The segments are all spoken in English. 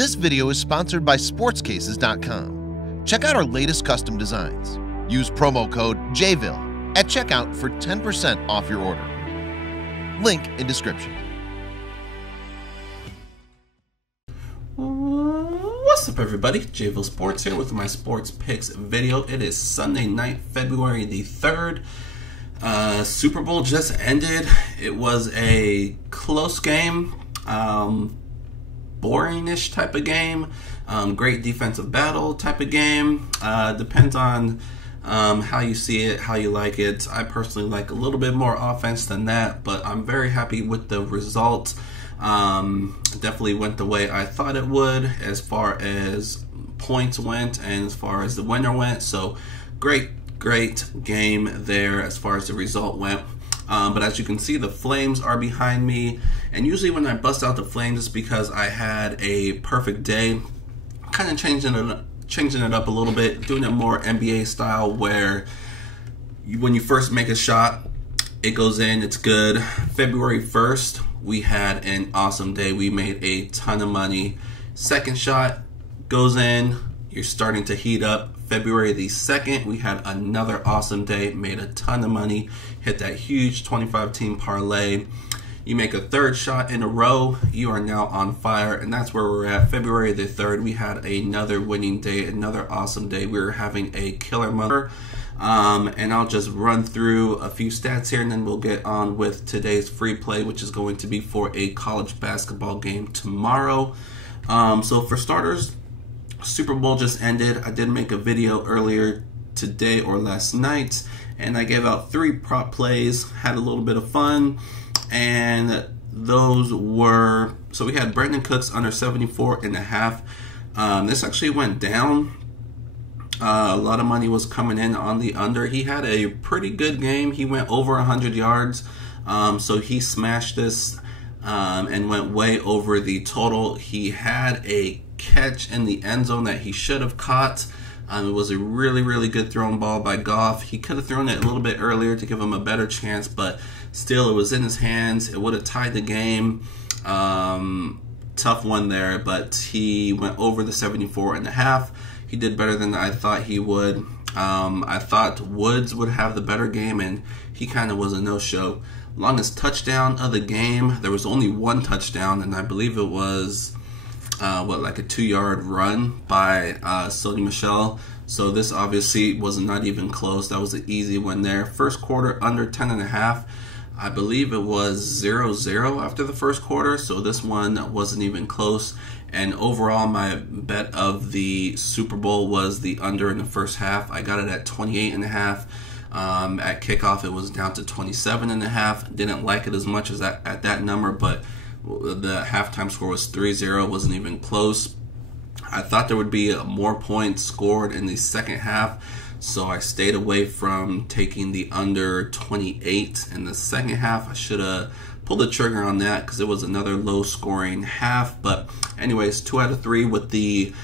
This video is sponsored by sportscases.com. Check out our latest custom designs. Use promo code JVille at checkout for 10% off your order. Link in description. What's up, everybody? JVille Sports here with my sports picks video. It is Sunday night, February the 3rd. Super Bowl just ended. It was a close game, boring-ish type of game, great defensive battle type of game. Depends on how you see it, how you like it. I personally like a little bit more offense than that, but I'm very happy with the results. Definitely went the way I thought it would as far as points went and as far as the winner went. So great game there as far as the result went. But as you can see, the flames are behind me, and usually when I bust out the flames, it's because I had a perfect day. Kind of changing it up a little bit, doing it more NBA style, where when you first make a shot, it goes in, it's good. February 1st, we had an awesome day. We made a ton of money. Second shot goes in, you're starting to heat up. February the 2nd, we had another awesome day, made a ton of money, hit that huge 25-team parlay. You make a third shot in a row, you are now on fire, and that's where we're at. February the 3rd, we had another winning day, another awesome day. We were having a killer month. And I'll just run through a few stats here, and then we'll get on with today's free play, which is going to be for a college basketball game tomorrow. So for starters, Super Bowl just ended. I did make a video earlier today or last night, and I gave out 3 prop plays, had a little bit of fun, and those were, so we had Brandon Cooks under 74.5. This actually went down. A lot of money was coming in on the under. He had a pretty good game. He went over 100 yards. So he smashed this and went way over the total. He had a catch in the end zone that he should have caught. It was a really good thrown ball by Goff. He could have thrown it a little bit earlier to give him a better chance, but still it was in his hands. It would have tied the game. Tough one there, but he went over the 74.5. He did better than I thought he would. I thought Woods would have the better game, and he kind of was a no-show. Longest touchdown of the game, there was only 1 touchdown, and I believe it was, like a 2-yard run by Sony Michel. So this obviously was not even close. That was an easy one there. First quarter under 10.5. I believe it was 0-0 after the first quarter, so this one wasn't even close. And overall, my bet of the Super Bowl was the under in the first half. I got it at 28.5. At kickoff, it was down to 27.5. Didn't like it as much as at that number, but the halftime score was 3-0. Wasn't even close. I thought there would be more points scored in the second half, so I stayed away from taking the under 28 in the second half. I should have pulled the trigger on that because it was another low-scoring half. But anyways, 2 out of 3 with the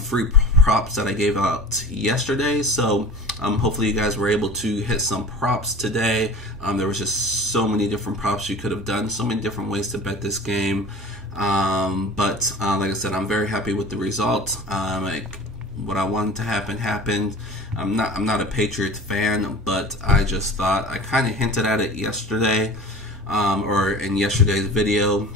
free props that I gave out yesterday. So hopefully you guys were able to hit some props today. There was just so many different props you could have done, so many different ways to bet this game. But like I said, I'm very happy with the result. What I wanted to happen happened. I'm not a Patriots fan, but I just thought, I kind of hinted at it yesterday, or in yesterday's video.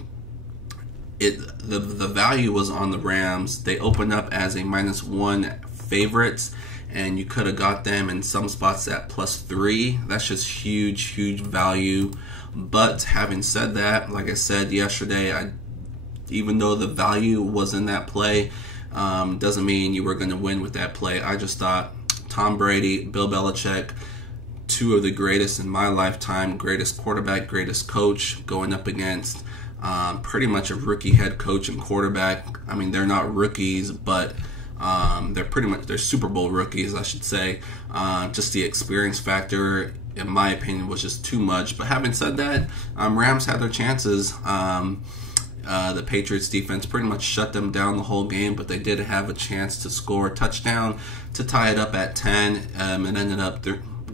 The value was on the Rams. They opened up as a -1 favorites, and you could have got them in some spots at +3. That's just huge value. But having said that, like I said yesterday, even though the value was in that play, doesn't mean you were going to win with that play. I just thought Tom Brady, Bill Belichick, 2 of the greatest in my lifetime, greatest quarterback, greatest coach, going up against pretty much a rookie head coach and quarterback. I mean, they're not rookies, but they're Super Bowl rookies, I should say. Just the experience factor, in my opinion, was just too much. But having said that, Rams had their chances. The Patriots defense pretty much shut them down the whole game, but they did have a chance to score a touchdown to tie it up at 10.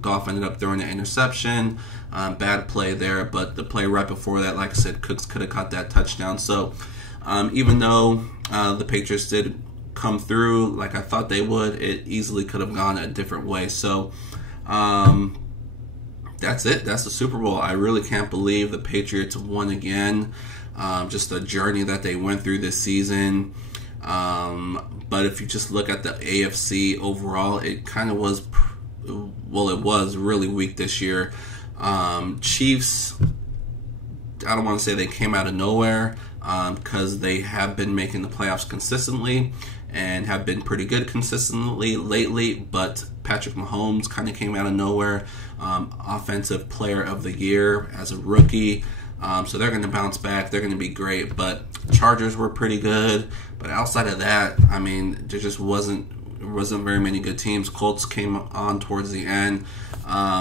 Goff ended up throwing an interception. Bad play there, but the play right before that, like I said, Cooks could have caught that touchdown. So even though the Patriots did come through like I thought they would. It easily could have gone a different way. So that's it. That's the Super Bowl. I really can't believe the Patriots won again. Just the journey that they went through this season. But if you just look at the AFC overall, it kind of was, well, it was really weak this year. Chiefs, I don't want to say they came out of nowhere, because they have been making the playoffs consistently and have been pretty good consistently lately, but Patrick Mahomes kind of came out of nowhere. Offensive player of the year as a rookie. So they're going to bounce back. They're going to be great. But Chargers were pretty good. But outside of that, I mean, there just wasn't very many good teams. Colts came on towards the end.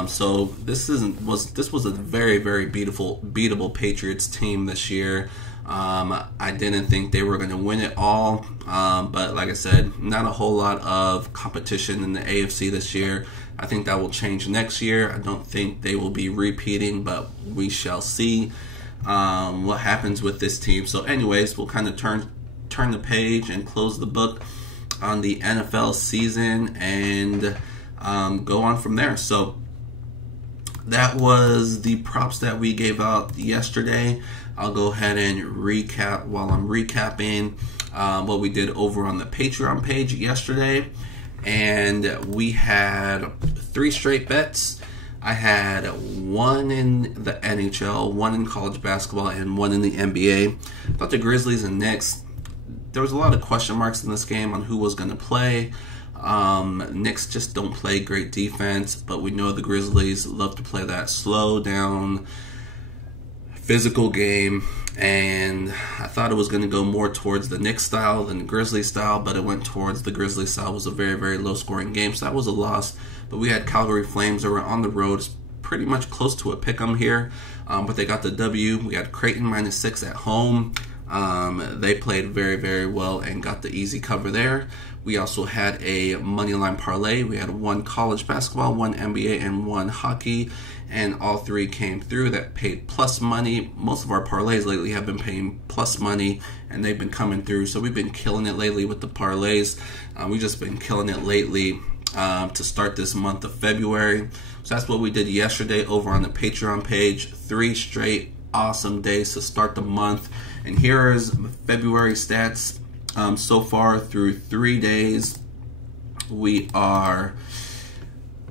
So this was a very, very beatable Patriots team this year. I didn't think they were going to win it all. But like I said, not a whole lot of competition in the AFC this year. I think that will change next year. I don't think they will be repeating, but we shall see what happens with this team. So anyways, we'll kind of turn the page and close the book on the NFL season and go on from there. So that was the props that we gave out yesterday. I'll go ahead and recap while I'm recapping what we did over on the Patreon page yesterday. And we had 3 straight bets. I had 1 in the NHL, 1 in college basketball, and 1 in the NBA. I thought the Grizzlies and Knicks, there was a lot of question marks in this game on who was going to play. Knicks just don't play great defense, but we know the Grizzlies love to play that slow down, physical game. And I thought it was going to go more towards the Knicks style than the Grizzlies style, but it went towards the Grizzlies style. It was a very, very low-scoring game, so that was a loss. But we had Calgary Flames that were on the road. It's pretty much close to a pick-em here, but they got the W. We had Creighton -6 at home. They played very, very well and got the easy cover there. We also had a moneyline parlay. We had 1 college basketball, 1 NBA, and 1 hockey. And all 3 came through that paid plus money. Most of our parlays lately have been paying plus money, and they've been coming through. So we've been killing it lately with the parlays. We've just been killing it lately to start this month of February. So that's what we did yesterday over on the Patreon page. 3 straight awesome days to start the month. And here is February stats. So far through 3 days, we are,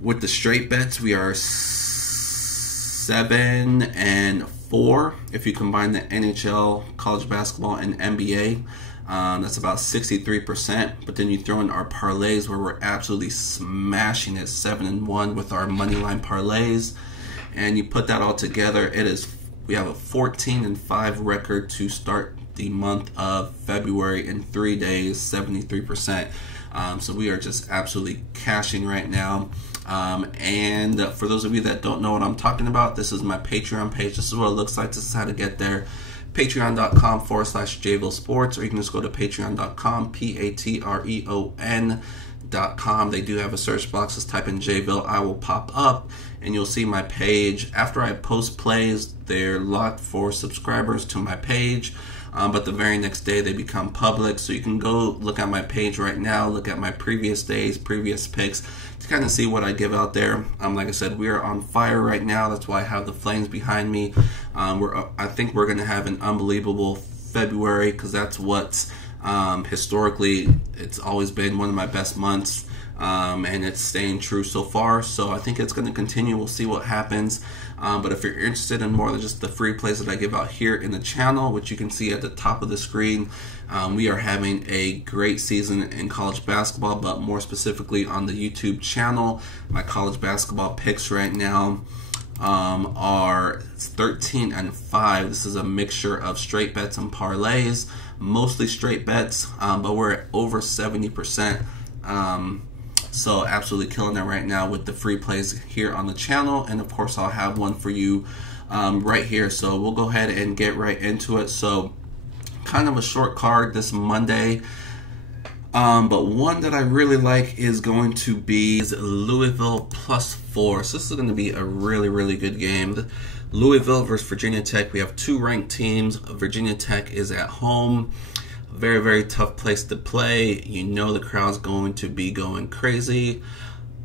with the straight bets, we are 7-4 if you combine the NHL, college basketball, and NBA. That's about 63%. But then you throw in our parlays where we're absolutely smashing it, 7-1 with our moneyline parlays. And you put that all together, we have a 14-5 record to start the month of February in 3 days, 73%. So we are just absolutely cashing right now. And for those of you that don't know what I'm talking about, this is my Patreon page. This is what it looks like. This is how to get there. Patreon.com/JVille Sports, or you can just go to patreon.com, patreon.com. They do have a search box. Just type in JVille. I will pop up and you'll see my page. After I post plays, they're locked for subscribers to my page. But the very next day they become public. So you can go look at my page right now, look at my previous days, previous picks, to kind of see what I give out there. Like I said, we are on fire right now. That's why I have the flames behind me. I think we're going to have an unbelievable February, because that's what historically it's always been one of my best months. And it's staying true so far, so I think it's going to continue. We'll see what happens. But if you're interested in more than just the free plays that I give out here in the channel, which you can see at the top of the screen, we are having a great season in college basketball, but more specifically on the YouTube channel. My college basketball picks right now are 13-5. This is a mixture of straight bets and parlays, mostly straight bets, but we're at over 70%. So absolutely killing it right now with the free plays here on the channel. And of course I'll have one for you right here. So we'll go ahead and get right into it. So kind of a short card this Monday. But one that I really like is going to be Louisville +4. So this is going to be a really, really good game. Louisville versus Virginia Tech. We have 2 ranked teams. Virginia Tech is at home. Very, very tough place to play. You know the crowd's going to be going crazy.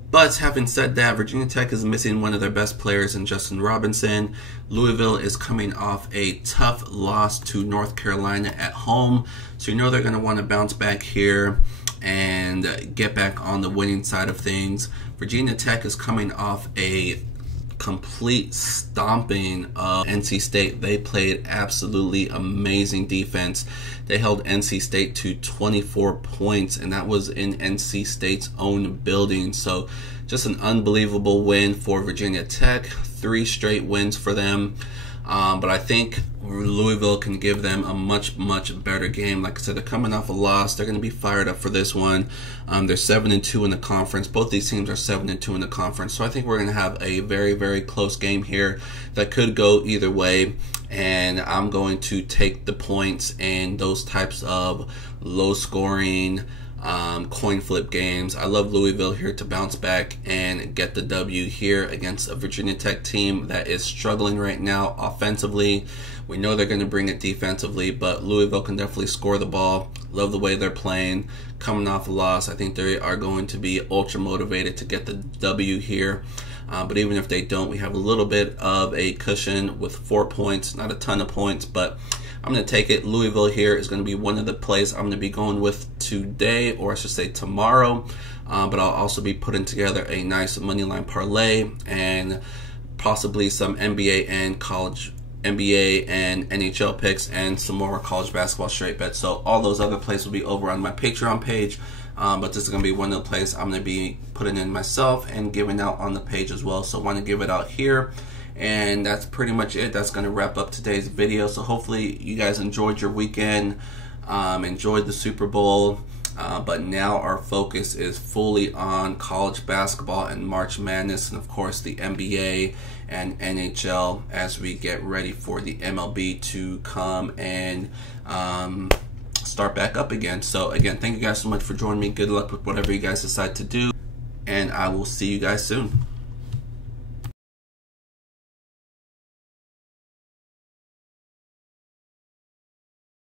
But having said that, Virginia Tech is missing one of their best players in Justin Robinson. Louisville is coming off a tough loss to North Carolina at home. So you know they're going to want to bounce back here and get back on the winning side of things. Virginia Tech is coming off a complete stomping of NC State. They played absolutely amazing defense. They held NC State to 24 points, and that was in NC State's own building. So just an unbelievable win for Virginia Tech. 3 straight wins for them. But I think Louisville can give them a much, much better game. Like I said, they're coming off a loss. They're going to be fired up for this one. They're 7-2 in the conference. Both these teams are 7-2 in the conference. So I think we're going to have a very, very close game here that could go either way. And I'm going to take the points in those types of low-scoring coin flip games. I love Louisville here to bounce back and get the W here against a Virginia Tech team that is struggling right now offensively. We know they're going to bring it defensively, but Louisville can definitely score the ball. Love the way they're playing. Coming off a loss, I think they are going to be ultra motivated to get the W here. But even if they don't, we have a little bit of a cushion with 4 points. Not a ton of points, but I'm going to take it. Louisville here is going to be one of the plays I'm going to be going with today, or I should say tomorrow. But I'll also be putting together a nice moneyline parlay and possibly some NBA and NHL picks and some more college basketball straight bets. So all those other plays will be over on my Patreon page. But this is going to be one of the plays I'm going to be putting in myself and giving out on the page as well. So I want to give it out here. And that's pretty much it. That's going to wrap up today's video. So hopefully you guys enjoyed your weekend, enjoyed the Super Bowl. But now our focus is fully on college basketball and March Madness, and of course the NBA and NHL as we get ready for the MLB to come and start back up again. So again, thank you guys so much for joining me. Good luck with whatever you guys decide to do, and I will see you guys soon.